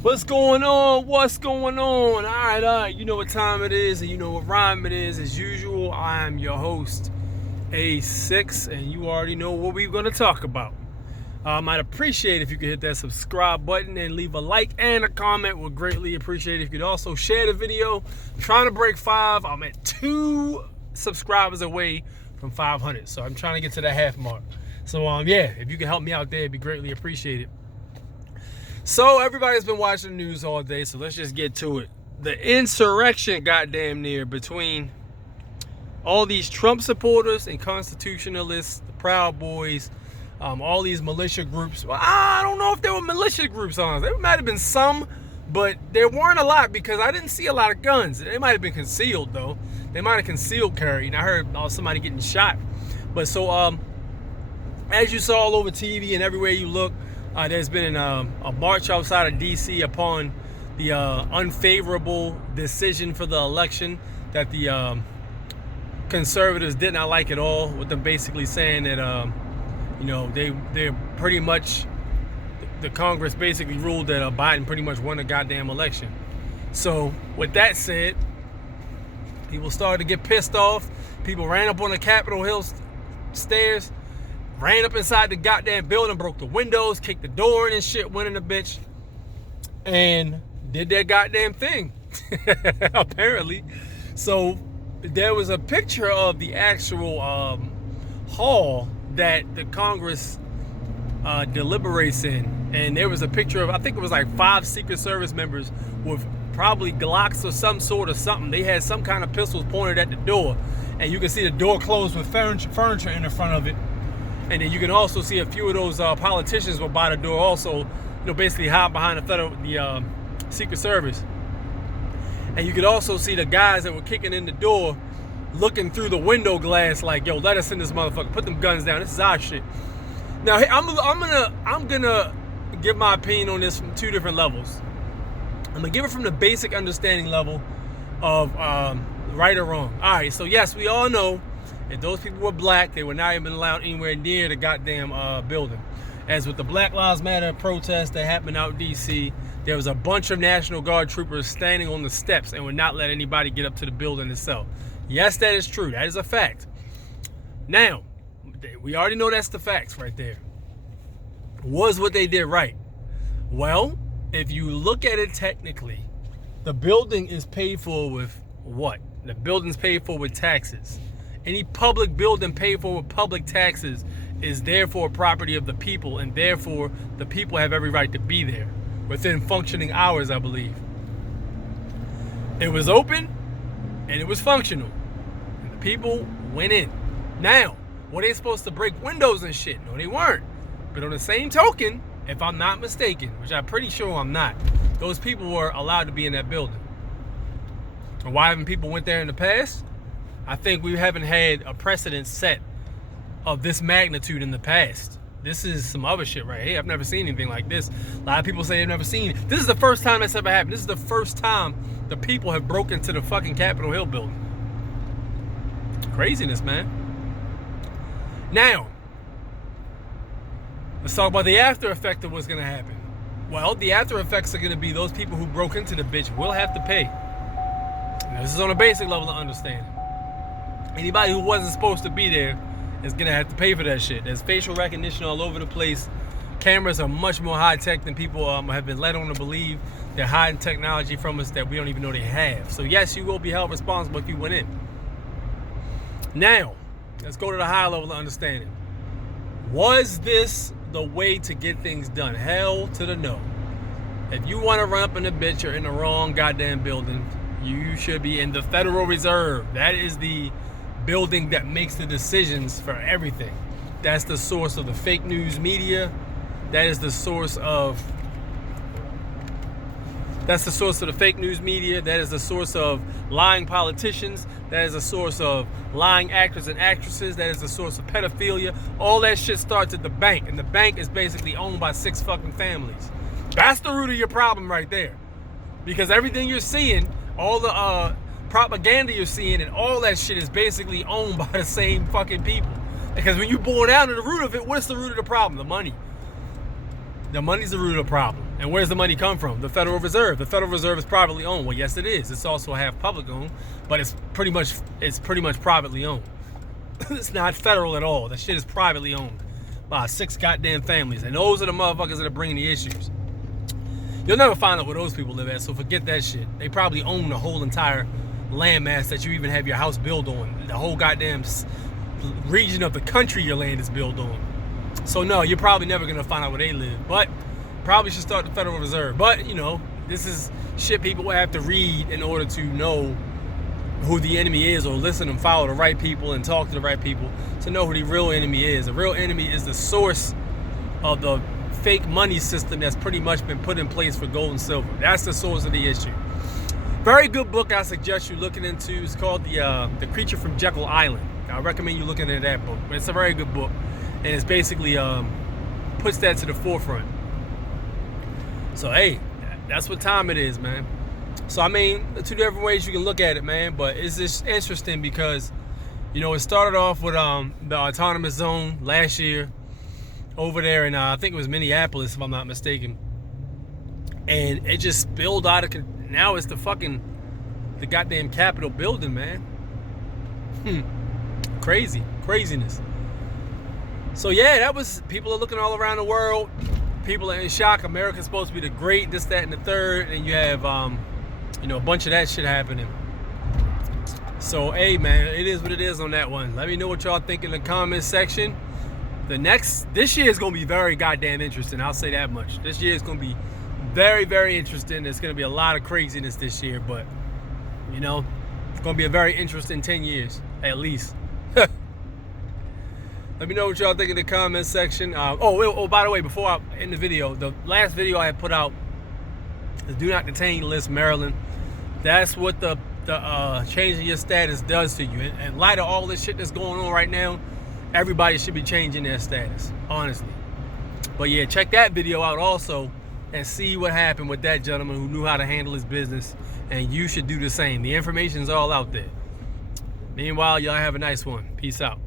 What's going on? What's going on? All right. You know what time it is, and you know what rhyme it is. As usual, I am your host, A6, and you already know what we're going to talk about. I'd appreciate if you could hit that subscribe button and leave a like and a comment. Would greatly appreciate it. If you could also share the video. I'm trying to break 5. I'm at 2 subscribers away from 500, so I'm trying to get to that half mark. So yeah, if you can help me out there, it'd be greatly appreciated. So everybody's been watching the news all day, so let's just get to it. The insurrection goddamn near between all these Trump supporters and constitutionalists, the Proud Boys, all these militia groups. Well, I don't know if there were militia groups on. There might have been some, but there weren't a lot because I didn't see a lot of guns. They might have been concealed though. They might have concealed carry, and I heard somebody getting shot. But so as you saw all over TV and everywhere you look, there's been a march outside of D.C. upon the unfavorable decision for the election that the conservatives did not like at all, with them basically saying that they're pretty much, the Congress basically ruled that Biden pretty much won the goddamn election. So with that said, people started to get pissed off. People ran up on the Capitol Hill stairs, ran up inside the goddamn building, broke the windows, kicked the door in and shit, went in the bitch, and did their goddamn thing, apparently. So there was a picture of the actual hall that the Congress deliberates in, and there was a picture of, I think it was like 5 Secret Service members with probably Glocks or some sort of something. They had some kind of pistols pointed at the door, and you can see the door closed with furniture in the front of it. And then you can also see a few of those politicians were by the door also, basically hide behind the Secret Service. And you could also see the guys that were kicking in the door looking through the window glass like, yo, let us in this motherfucker. Put them guns down. This is our shit. Now, I'm gonna give my opinion on this from 2 different levels. I'm gonna give it from the basic understanding level of right or wrong. All right, so yes, we all know if those people were black, they were not even allowed anywhere near the goddamn building. As with the Black Lives Matter protest that happened out in D.C., there was a bunch of National Guard troopers standing on the steps and would not let anybody get up to the building itself. Yes, that is true. That is a fact. Now, we already know that's the facts right there. Was what they did right? Well, if you look at it technically, the building is paid for with what? The building's paid for with taxes. Any public building paid for with public taxes is therefore property of the people, and therefore the people have every right to be there within functioning hours, I believe. It was open and it was functional, and the people went in. Now, were they supposed to break windows and shit? No, they weren't. But on the same token, if I'm not mistaken, which I'm pretty sure I'm not, those people were allowed to be in that building. And why haven't people went there in the past? I think we haven't had a precedent set of this magnitude in the past. This is some other shit right here. I've never seen anything like this. A lot of people say they've never seen it. This is the first time that's ever happened. This is the first time the people have broken into the fucking Capitol Hill building. Craziness, man. Now, let's talk about the after effect of what's going to happen. Well, the after effects are going to be those people who broke into the bitch will have to pay. Now, this is on a basic level of understanding. Anybody who wasn't supposed to be there is going to have to pay for that shit. There's facial recognition all over the place. Cameras are much more high-tech than people have been led on to believe. They're hiding technology from us that we don't even know they have. So yes, you will be held responsible if you went in. Now, let's go to the high level of understanding. Was this the way to get things done? Hell to the no. If you want to run up in the bitch, you're in the wrong goddamn building. You should be in the Federal Reserve. That is the building that makes the decisions for everything. That's the source of the fake news media. That is the source of the fake news media. That is the source of lying politicians. That is the source of lying actors and actresses. That is the source of pedophilia. All that shit starts at the bank, and the bank is basically owned by 6 fucking families. That's the root of your problem right there. Because everything you're seeing, all the propaganda you're seeing, and all that shit is basically owned by the same fucking people. Because when you bore down to the root of it, what's the root of the problem? The money. The money's the root of the problem. And where's the money come from? The Federal Reserve. The Federal Reserve is privately owned. Well, yes, it is. It's also half public owned, but it's pretty much privately owned. It's not federal at all. That shit is privately owned by 6 goddamn families, and those are the motherfuckers that are bringing the issues. You'll never find out where those people live at, so forget that shit. They probably own the whole entire landmass that you even have your house built on. The whole goddamn region of the country your land is built on. So no, you're probably never gonna find out where they live. But probably should start the Federal Reserve. But you know, this is shit people will have to read in order to know who the enemy is, or listen and follow the right people and talk to the right people to know who the real enemy is. The real enemy is the source of the fake money system that's pretty much been put in place for gold and silver. That's the source of the issue. Very good book I suggest you looking into. It's called The Creature from Jekyll Island. I recommend you looking into that book. It's a very good book, and it's basically puts that to the forefront. So hey, that's what time it is, man. So I mean, the 2 different ways you can look at it, man. But it's just interesting because, you know, it started off with the autonomous zone last year over there in I think it was Minneapolis, if I'm not mistaken, and it just spilled out of. Now it's the goddamn Capitol building, man. Craziness. So yeah, that was, people are looking all around the world. People are in shock. America's supposed to be the great, this, that, and the third, and you have you know, a bunch of that shit happening. So hey man, it is what it is on that one. Let me know what y'all think in the comments section. This year is gonna be very goddamn interesting. I'll say that much. This year is gonna be very, very interesting. There's gonna be a lot of craziness this year, but you know, it's gonna be a very interesting 10 years at least. Let me know what y'all think in the comments section. By the way, before I end the video, the last video I had put out, the Do Not Detain list, Maryland. That's what the changing your status does to you. In light of all this shit that's going on right now, everybody should be changing their status, honestly. But yeah, check that video out also and see what happened with that gentleman who knew how to handle his business, and you should do the same. The information's all out there. Meanwhile, y'all have a nice one. Peace out.